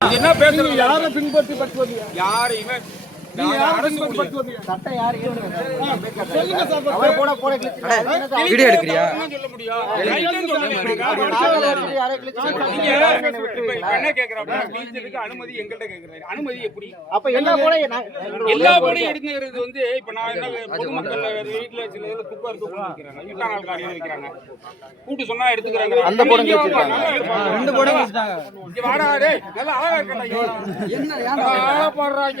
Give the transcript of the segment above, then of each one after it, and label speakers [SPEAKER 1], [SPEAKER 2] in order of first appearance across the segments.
[SPEAKER 1] என்ன பேசுறீங்க
[SPEAKER 2] யாரை பின்பற்றி பற்றுவது
[SPEAKER 1] யாரையுமே
[SPEAKER 3] வீடியோ எடுக்கிறியா?
[SPEAKER 1] என்ன அனுமதி எங்கள்கிட்ட கேக்குறாரு. அனுமதி எப்படி?
[SPEAKER 4] அப்ப என்ன போட
[SPEAKER 1] எல்லா போடையும் எடுக்கிறது வந்து இப்ப நான் என்ன பொதுமக்கள் வீட்டுல சில இதுல இட்டா நாள் காரியம் வைக்கிறாங்க கூட்டு சொன்னா எடுத்துக்கிறாங்க.
[SPEAKER 4] அந்த போடம்.
[SPEAKER 3] ரெண்டு போடம்
[SPEAKER 1] வாடா டேய் நல்லா அழகா வாடா. ஆளா பாடுறாங்க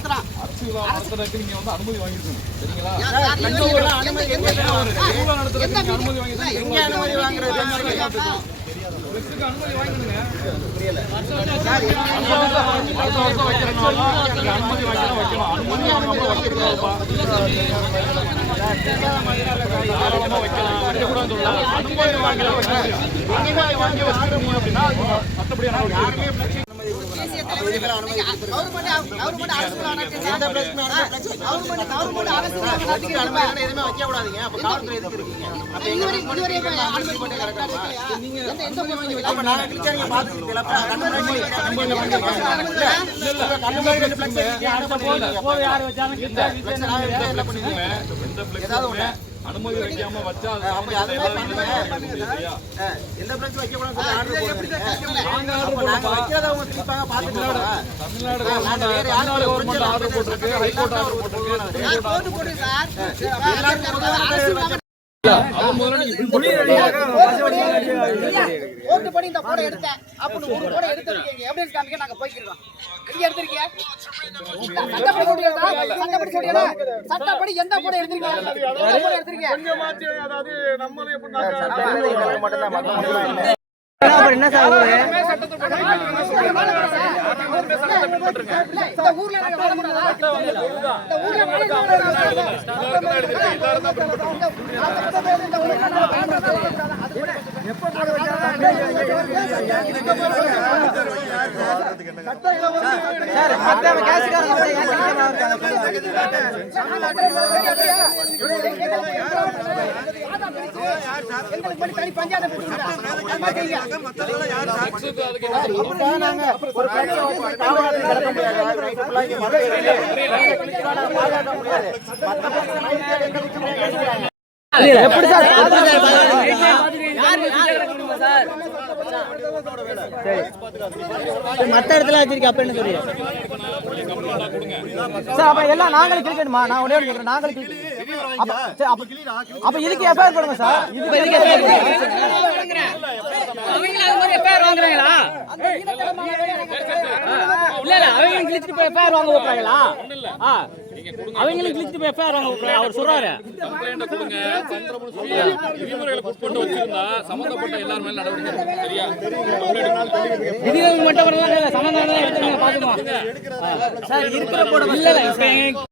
[SPEAKER 1] இருக்காங்க. நேரா
[SPEAKER 2] நடத்துறதுக்கு நீங்க வந்து அனுமதி வாங்கிருக்கணும் சரிங்களா அனுமதி வாங்கினா வாங்காம வைக்கிறதாப்பா தாராளமா அனுமதி வாங்கலாம் அனுமதி வாங்கி வச்சிருக்கீங்க அப்படின்னா அது
[SPEAKER 4] எதுவுமே வைக்க கூடாதீங்க அப்ப காவல்துறை எதுக்கு இருக்கீங்க அப்ப எங்க அனுமதி போட்டு கிடக்காமா ஏதாவது ஒண்ணு.
[SPEAKER 2] அனுமதி வைக்காம வச்சா
[SPEAKER 4] எந்த flex வைக்க பாத்துக்கலாமா?
[SPEAKER 2] தமிழ்நாடு கவர்மெண்ட் ஆர்டர் போட்டிருக்கு ஹைகோர்ட் ஆர்டர் போட்டிருக்கு
[SPEAKER 4] எல்லாருக்கும் முதல்ல
[SPEAKER 5] இந்த போட எடுத்தேன் அப்படின்னு ஒரு போட எடுத்திருக்கீங்க எவிடன்ஸ் காமிக்க நாங்க போய்க்கிறோம் நீங்க எடுத்திருக்கீங்க சட்டப்படி சொல்றீங்களா சட்டப்படி சொல்றீங்களா சட்டப்படி எந்த போட எடுத்திருக்கீங்க போட எடுத்திருக்கீங்க
[SPEAKER 2] அதாவது நம்மளே எப்படி
[SPEAKER 3] என்ன சார் சார் மத்த கேஸ்காரங்க வந்து ஏன் கேமரா இருக்காங்க
[SPEAKER 5] எங்களுக்கு மட்டும் தனி பஞ்சாயத்து.
[SPEAKER 3] எப்படி சார் மத்த இடத்துல வச்சிருக்க அப்ப என்ன சொல்றீங்க சார் அப்ப எல்லாம் நாங்களும் கிரிக்கெட்டுமா நான் ஒரே ஒரு கேக்குறேன் நாங்களும் cricket- அப்ப இதுக்கு எஃப்ஐஆர் போடுங்க சார். இதுக்கு எதுக்கு எஃப்ஐஆர்
[SPEAKER 6] வாங்குறாங்களா? இல்ல இல்ல அவங்க கிழிச்சிட்டு போய் எஃப்ஐஆர் வாங்க ஆ. அவங்களும் கிழிச்சிட்டு போய் எஃப்ஐஆர் வாங்க அவர் சொல்றாரு. மட்டும் சம்பந்தம் பாத்துக்கலாம். சார் இருக்கிற போட இல்ல